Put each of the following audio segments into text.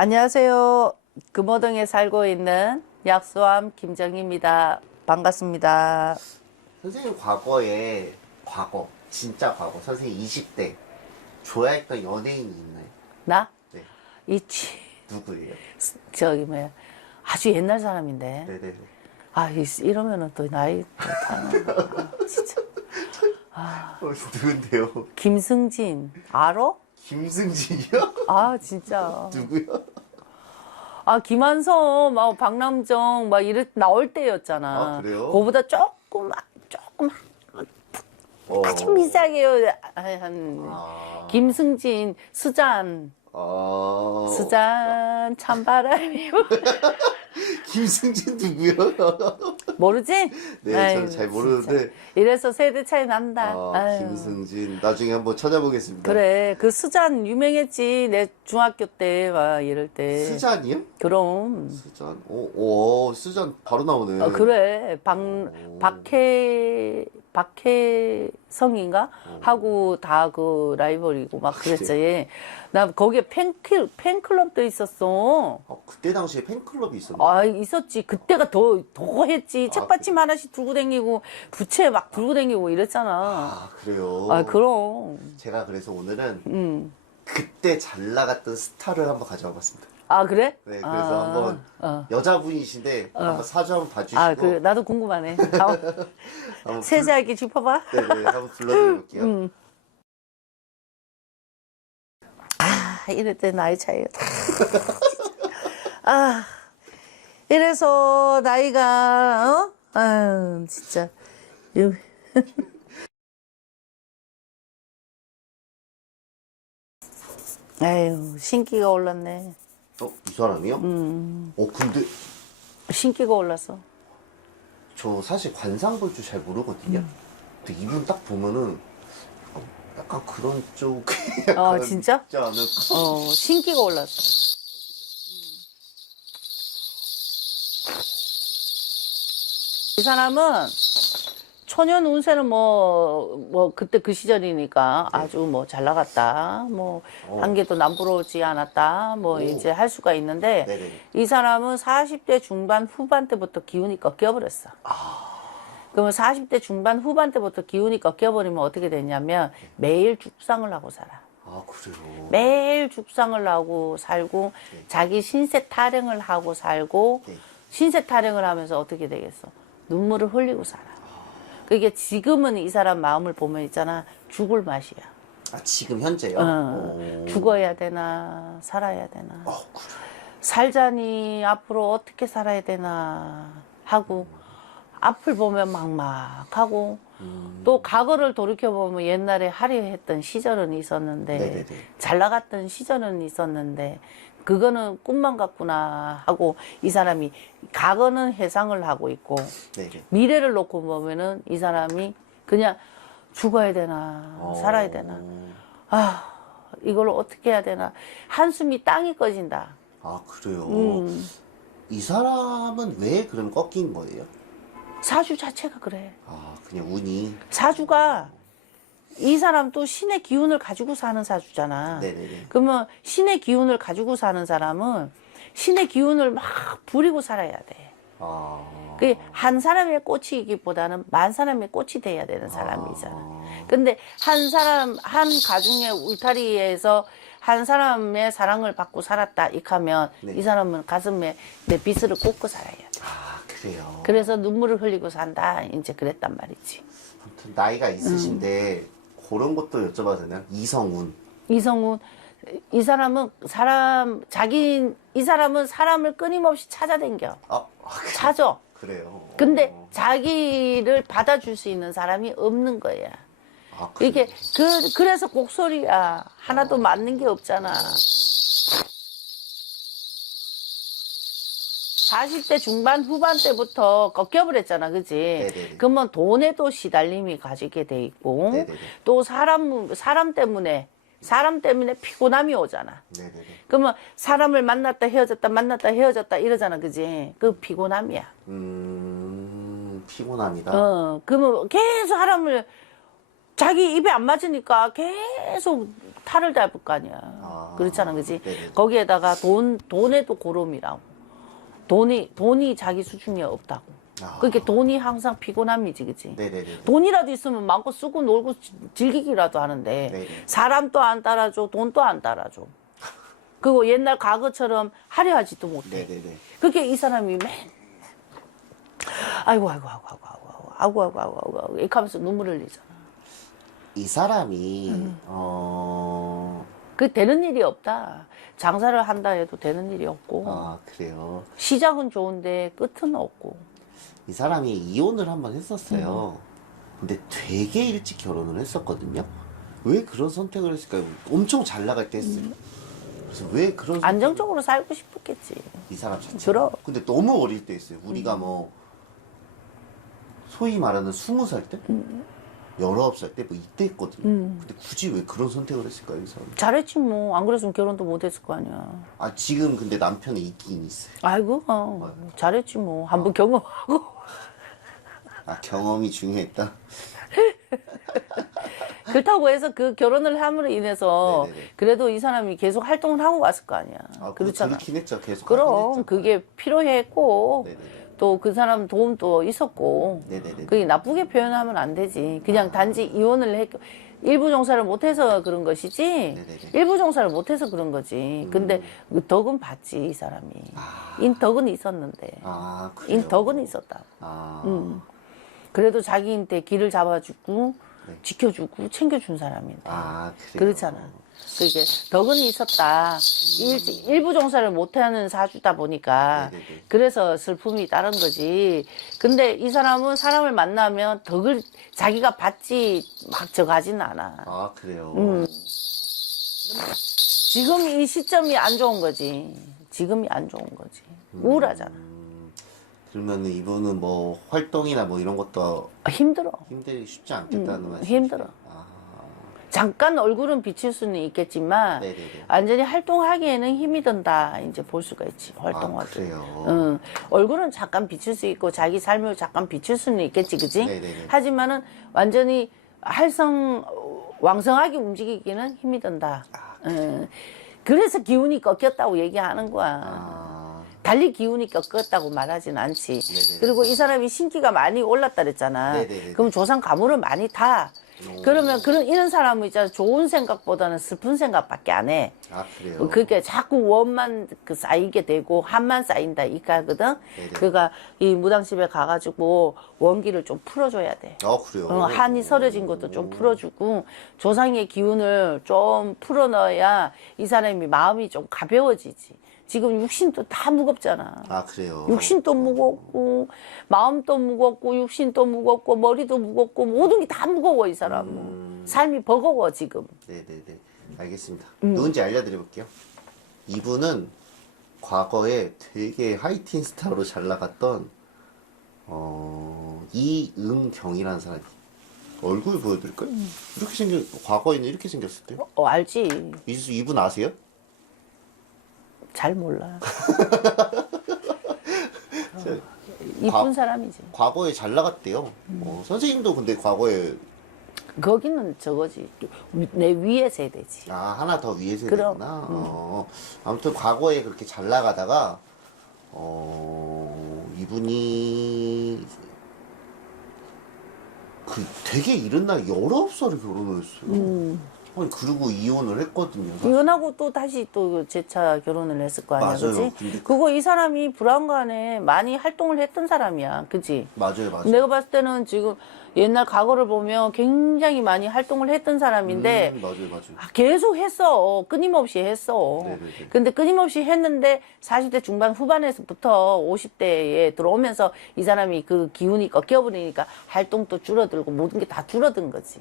안녕하세요. 금호동에 살고 있는 약수암 김정희입니다. 반갑습니다. 선생님 진짜 과거, 선생님 20대 좋아했던 연예인이 있나요? 나? 네. 있지. 누구예요? 저기 뭐야. 아주 옛날 사람인데. 네네네. 아, 이러면은 또 나이 타나. 진짜. 누군데요? 김승진. 알아? 김승진이요? 아, 진짜. 누구요? 아, 김한선, 막 박남정, 막 나올 때였잖아. 아, 그래요? 그거보다 조금 아주 비싸게요. 김승진, 수잔. 수잔, 찬바람이. 김승진 누구요? 모르지? 네, 아유, 저는 잘 모르는데. 진짜. 이래서 세대 차이 난다. 아유. 김승진. 나중에 한번 찾아보겠습니다. 그래, 그 수잔 유명했지. 내 중학교 때, 막 이럴 때. 수잔이요? 그럼. 수잔? 오, 수잔 바로 나오네. 그래. 박혜성인가? 하고 다 그 라이벌이고 막 그랬지. 얘. 나 거기에 팬클럽도 있었어. 그때 당시에 팬클럽이 있었나요? 아, 있었지. 그때가 더 했지. 책받침 하나씩 들고 다니고, 부채 막 들고 다니고 이랬잖아. 아, 그래요? 아, 그럼. 제가 그래서 오늘은 그때 잘 나갔던 스타를 한번 가져와 봤습니다. 아, 그래? 네, 그래서 한번 여자분이신데 한번 사주 한번 봐주시고 아, 그래. 나도 궁금하네. 한번 세세하게 짚어봐. 네네, 한번 불러드려볼게요. 이럴 때 나이 차이요. 아, 이래서 나이가, 아유, 진짜. 아유, 신기가 올랐네. 이 사람이요? 근데 신기가 올랐어. 저 사실 관상 볼 줄 잘 모르거든요. 근데 이분 딱 보면은 약간 그런 쪽 약간 진짜? 있지 않을까? 신기가 올랐어. 이 사람은 초년 운세는 그때 그 시절이니까 아주 잘 나갔다. 한 개도 남부러우지 않았다. 이제 할 수가 있는데 네네. 이 사람은 40대 중반 후반 때부터 기운이 꺾여버렸어. 그러면 40대 중반 후반 때부터 기운이 꺾여버리면 어떻게 되냐면 매일 죽상을 하고 살아. 아, 그래요? 매일 죽상을 하고 살고 자기 신세 타령을 하고 살고 신세 타령을 하면서 어떻게 되겠어? 눈물을 흘리고 살아. 그게 지금은 이 사람 마음을 보면 있잖아. 죽을 맛이야. 아, 지금 현재요? 죽어야 되나 살아야 되나. 그래. 살자니 앞으로 어떻게 살아야 되나 하고 앞을 보면 막막하고 또 과거를 돌이켜보면 옛날에 화려했던 시절은 있었는데 네네네. 잘 나갔던 시절은 있었는데 그거는 꿈만 같구나 하고 이 사람이 과거는 회상을 하고 있고 네네. 미래를 놓고 보면은 이 사람이 그냥 죽어야 되나 살아야 되나 이걸 어떻게 해야 되나 한숨이 땅이 꺼진다. 아, 그래요? 이 사람은 왜 그럼 꺾인 거예요? 사주 자체가 그래. 아, 그냥 운이. 사주가 이 사람도 신의 기운을 가지고 사는 사주잖아. 네네네. 그러면 신의 기운을 가지고 사는 사람은 신의 기운을 막 부리고 살아야 돼. 그게 한 사람의 꽃이기보다는 만 사람의 꽃이 돼야 되는 사람이잖아. 근데 한 가중의 울타리에서 한 사람의 사랑을 받고 살았다 이하면 이 사람은 가슴에 내 빗을 꽂고 살아야 돼. 아, 그래요? 그래서 눈물을 흘리고 산다. 이제 그랬단 말이지. 아무튼 나이가 있으신데 그런 것도 여쭤봐도 되나요? 이성운. 이성훈, 이 사람은 이 사람은 사람을 끊임없이 찾아댕겨. 그래. 찾아. 그래요. 근데 자기를 받아줄 수 있는 사람이 없는 거야. 그래요? 이게, 그래서 곡소리야. 하나도 맞는 게 없잖아. 40대 중반 후반 때부터 꺾여버렸잖아, 그지? 네네네. 그러면 돈에도 시달림이 가지게 돼 있고, 네네네. 또 사람 때문에 피곤함이 오잖아. 네네네. 그러면 사람을 만났다 헤어졌다 이러잖아, 그지? 그 피곤함이야. 피곤합니다. 그러면 계속 사람을 자기 입에 안 맞으니까 계속 탈을 잡을 거 아니야. 그렇잖아, 그지? 네네. 거기에다가 돈에도 고름이라고. 돈이 자기 수중에 없다고. 그러니까 돈이 항상 피곤함이지, 그지? 네네네. 돈이라도 있으면 마음껏 쓰고 놀고 즐기기라도 하는데, 네네. 사람도 안 따라줘, 돈도 안 따라줘. 그리고 옛날 과거처럼 화려하지도 못해. 네네네. 그렇게 이 사람이 아이고, 이렇게 하면서 눈물을 흘리잖아. 이 사람이 그 되는 일이 없다. 장사를 한다 해도 되는 일이 없고, 그래요. 시작은 좋은데 끝은 없고. 이 사람이 이혼을 한번 했었어요. 근데 되게 일찍 결혼을 했었거든요. 왜 그런 선택을 했을까요? 엄청 잘 나갈 때 했어요. 그래서 왜 그런 안정적으로 살고 싶었겠지. 이 사람 자체가. 그럼. 근데 너무 어릴 때 했어요. 우리가 뭐 소위 말하는 20살 때? 19살 때 뭐 이때 했거든요. 근데 굳이 왜 그런 선택을 했을까요, 이 사람? 잘했지 뭐. 안 그랬으면 결혼도 못 했을 거 아니야. 지금 근데 남편이 있긴 있어요. 아이고, 잘했지 뭐. 한번 경험하고. 경험이 중요했다. 그렇다고 해서 그 결혼을 함으로 인해서 네네네. 그래도 이 사람이 계속 활동을 하고 왔을 거 아니야. 그렇잖아. 그렇긴 했죠. 계속 그럼 하긴 했죠. 그게 필요했고 네네네. 또 그 사람 도움도 있었고 네네네. 그게 나쁘게 표현하면 안 되지. 그냥 단지 이혼을 했고 일부 종사를 못해서 그런 것이지. 네네네. 일부 종사를 못해서 그런 거지. 근데 그 덕은 봤지 이 사람이. 인덕은 있었는데. 그래요? 인덕은 있었다. 그래도 자기한테 길을 잡아주고 지켜주고 챙겨준 사람인데. 그래요? 그렇잖아. 그게 덕은 있었다. 일부 종사를 못하는 사주다 보니까 네네네. 그래서 슬픔이 따른 거지. 근데 이 사람은 사람을 만나면 덕을 자기가 받지 막 져가지는 않아. 그래요? 지금 이 시점이 안 좋은 거지. 지금이 안 좋은 거지. 우울하잖아. 그러면 이분은 뭐 활동이나 뭐 이런 것도 힘들어. 힘들기 쉽지 않겠다는 말씀이세요? 힘들어. 잠깐 얼굴은 비칠 수는 있겠지만 네네네. 완전히 활동하기에는 힘이 든다 이제 볼 수가 있지. 활동하기. 그래요? 얼굴은 잠깐 비칠 수 있고 자기 삶을 잠깐 비칠 수는 있겠지, 그지? 네네네. 하지만은 완전히 왕성하게 움직이기는 힘이 든다. 그래서 기운이 꺾였다고 얘기하는 거야. 달리 기운이 꺾였다고 말하진 않지. 네네네. 그리고 이 사람이 신기가 많이 올랐다 그랬잖아. 네네네. 그럼 조상 가물을 많이 타. 그러면 이런 사람은 있잖아. 좋은 생각보다는 슬픈 생각밖에 안 해. 그래요? 그게 자꾸 원만 쌓이게 되고 한만 쌓인다 이까거든. 네네. 그러니까 이 무당집에 가가지고 원기를 좀 풀어줘야 돼. 그래요? 한이 서려진 것도 좀 풀어주고 조상의 기운을 좀 풀어넣어야 이 사람이 마음이 좀 가벼워지지. 지금 육신도 다 무겁잖아. 그래요? 육신도 무겁고 마음도 무겁고 육신도 무겁고 머리도 무겁고 모든 게 다 무거워 이 사람은. 삶이 버거워 지금. 네네네. 알겠습니다. 누군지 알려드려볼게요. 이분은 과거에 되게 하이틴 스타로 잘 나갔던 이은경이라는 사람이. 얼굴 보여드릴까요? 과거에는 이렇게 생겼을 때요. 알지. 이분 아세요? 잘 몰라. 이쁜 사람이지. 과거에 잘 나갔대요. 선생님도 근데 과거에 거기는 저거지. 내 위의 세대지. 하나 더 위에 그럼, 세대구나. 아무튼 과거에 그렇게 잘 나가다가 이분이 되게 이른 나이 19살에 결혼을 했어요. 그리고 이혼을 했거든요. 사실. 이혼하고 또 다시 또 재차 결혼을 했을 거 아니야, 맞아요. 그치? 근데 그거 이 사람이 불안간에 많이 활동을 했던 사람이야, 그치? 맞아요. 내가 봤을 때는 지금 옛날 과거를 보면 굉장히 많이 활동을 했던 사람인데 맞아요. 계속 했어. 끊임없이 했어. 네네네. 근데 끊임없이 했는데 40대 중반 후반에서부터 50대에 들어오면서 이 사람이 그 기운이 꺾여버리니까 활동도 줄어들고 모든 게 다 줄어든 거지.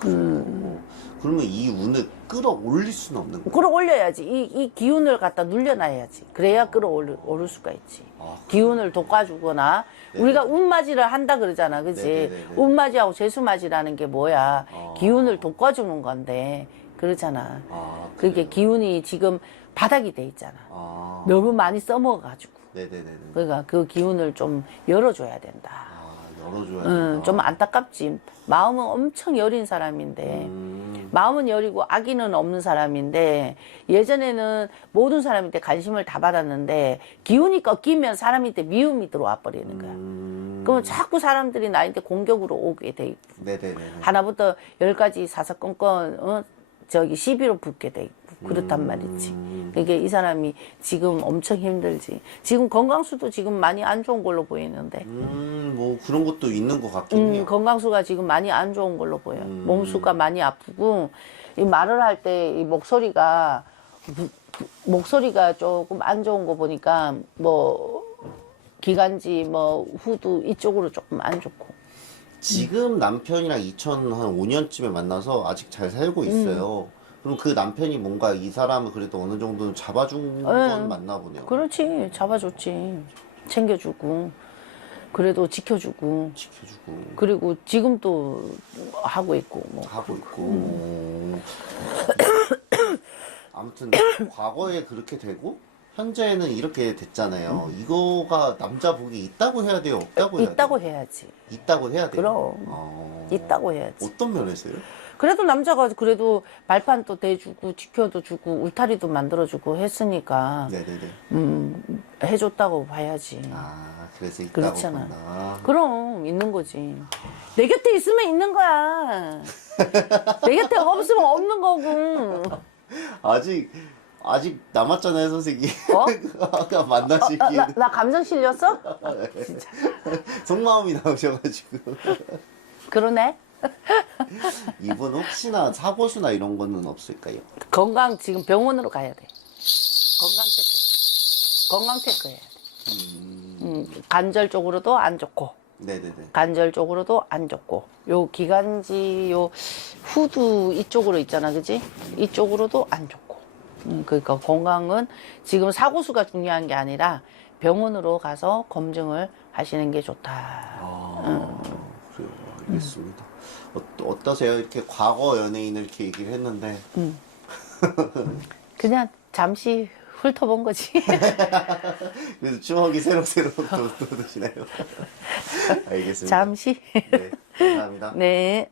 그러면 이 운을 끌어올릴 수는 없는 거예요? 끌어올려야지. 이 기운을 갖다 눌려놔야지. 그래야 끌어오를 수가 있지. 기운을 돋궈주거나 우리가 운맞이를 한다 그러잖아, 그치? 네네네네. 운맞이하고 재수맞이라는 게 뭐야? 기운을 돋궈주는 건데 그렇잖아. 그게 기운이 지금 바닥이 돼 있잖아. 너무 많이 써먹어가지고. 네네네. 그러니까 그 기운을 좀 열어줘야 된다. 열어줘야 된다. 좀 안타깝지. 마음은 엄청 여린 사람인데 마음은 여리고 악의는 없는 사람인데 예전에는 모든 사람한테 관심을 다 받았는데 기운이 꺾이면 사람한테 미움이 들어와 버리는 거야. 그럼 자꾸 사람들이 나한테 공격으로 오게 돼 있고 네네네. 하나부터 10가지 사사건건 시비로 붙게 돼 있고 그렇단 말이지. 그게 이 사람이 지금 엄청 힘들지. 지금 건강수도 지금 많이 안 좋은 걸로 보이는데. 뭐 그런 것도 있는 것 같긴 해요. 건강수가 지금 많이 안 좋은 걸로 보여. 몸수가 많이 아프고 이 말을 할 때 이 목소리가 조금 안 좋은 거 보니까 뭐 기관지 뭐 후두 이쪽으로 조금 안 좋고. 지금 남편이랑 2005년쯤에 만나서 아직 잘 살고 있어요. 그럼 그 남편이 뭔가 이 사람을 그래도 어느 정도는 잡아준 건 맞나 보네요. 그렇지. 잡아줬지. 챙겨주고 그래도 지켜주고 지켜주고 그리고 지금도 하고 있고 뭐. 하고 있고. 아무튼 과거에 그렇게 되고 현재는 이렇게 됐잖아요. 이거가 남자 복이 있다고 해야 돼요? 없다고 해야 돼요? 있다고 해야지. 있다고 해야 돼요? 그럼 있다고 해야지. 어떤 면에서요? 그래도 남자가 그래도 발판도 대주고 지켜도 주고 울타리도 만들어주고 했으니까 네네네. 해줬다고 봐야지. 아, 그래서 있다고 그렇잖아. 봤나. 그럼 있는 거지. 내 곁에 있으면 있는 거야. 내 곁에 없으면 없는 거고. 아직 남았잖아요, 선생님. 어? 아까 만나시기에 나 감정 실렸어? 진짜. 속마음이 나오셔가지고. 그러네. 이분 혹시나 사고수나 이런 거는 없을까요? 건강 지금 병원으로 가야 돼. 건강 체크 해야 돼. 관절 쪽으로도 안 좋고. 네네네. 관절 쪽으로도 안 좋고 요 기관지 요 후두 이쪽으로 있잖아 그지 이쪽으로도 안 좋고 그러니까 건강은 지금 사고수가 중요한 게 아니라 병원으로 가서 검증을 하시는 게 좋다. 그래요. 알겠습니다. 어떠세요? 이렇게 과거 연예인을 이렇게 얘기를 했는데. 그냥 잠시 훑어본 거지. 그래도 추억이 새록새록 돋으시나요? 알겠습니다. 잠시. 네, 감사합니다. 네.